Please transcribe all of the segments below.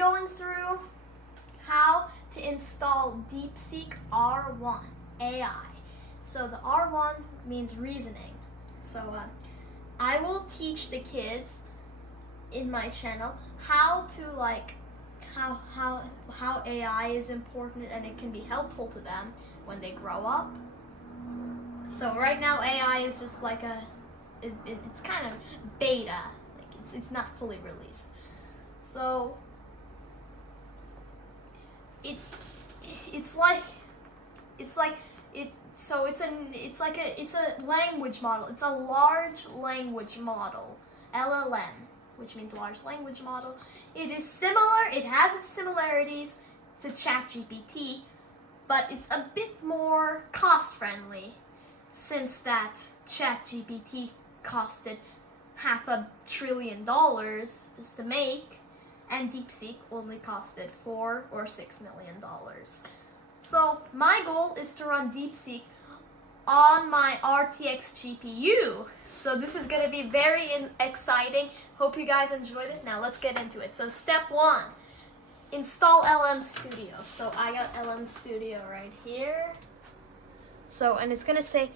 going through how to install DeepSeek R1 AI. So the R1 means reasoning. So I will teach the kids in my channel how to how AI is important and it can be helpful to them when they grow up. So right now AI is just like it's kind of beta, like it's not fully released. So it's a language model. It's a large language model, LLM, which means large language model. It is similar. It has its similarities to ChatGPT, but it's a bit more cost friendly, since that ChatGPT costed $500 billion just to make, and DeepSeek only costed $4 or $6 million. So my goal is to run DeepSeek on my RTX GPU. So this is going to be very exciting. Hope you guys enjoyed it. Now let's get into it. So step 1, install LM Studio. So I got LM Studio right here. So, and it's going to say,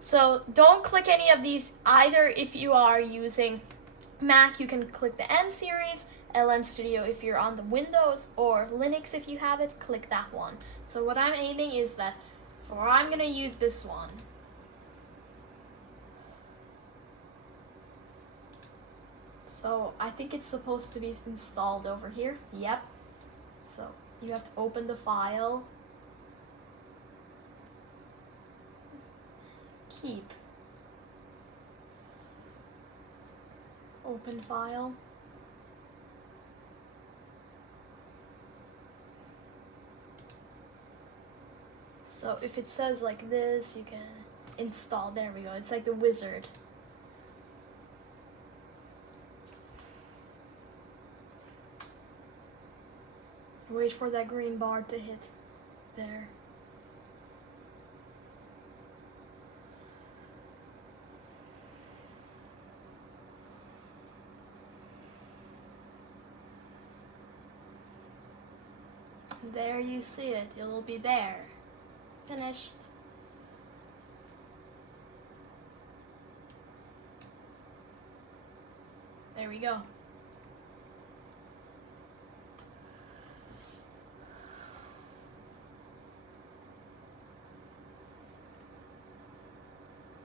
so don't click any of these. Either if you are using Mac, you can click the M series, LM Studio if you're on the Windows, or Linux if you have it, click that one. So what I'm aiming is that, I'm going to use this one. So I think it's supposed to be installed over here. Yep. So you have to open the file. Keep. Open file. So if it says like this, you can install. There we go. It's like the wizard. Wait for that green bar to hit there. There you see it. It will be there. Finished. There we go.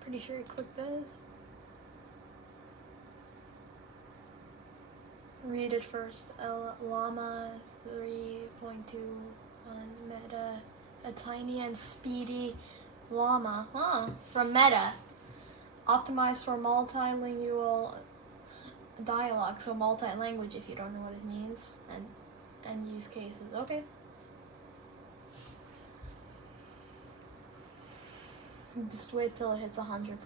Pretty sure you click this. Read it first. Llama 3.2 on Meta, a tiny and speedy llama, from Meta. Optimized for multilingual dialogue, so multi-language if you don't know what it means, and use cases. Okay. Just wait till it hits 100%.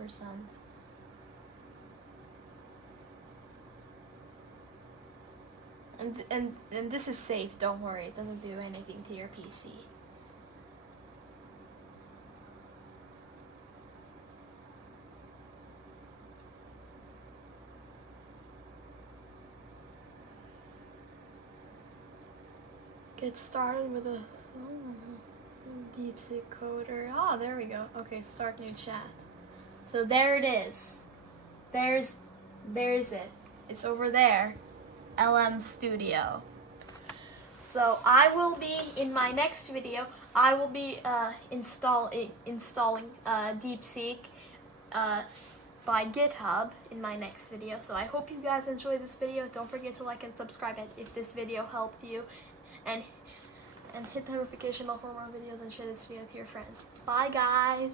And this is safe, don't worry, it doesn't do anything to your PC. Get started with a DeepSeek coder. Oh, there we go. Okay, start new chat. So there it is. There's it. It's over there. LM Studio. So I will be, in my next video, I will be installing DeepSeek by GitHub in my next video. So I hope you guys enjoyed this video. Don't forget to like and subscribe if this video helped you, and hit the notification bell for more videos, and share this video to your friends. Bye guys!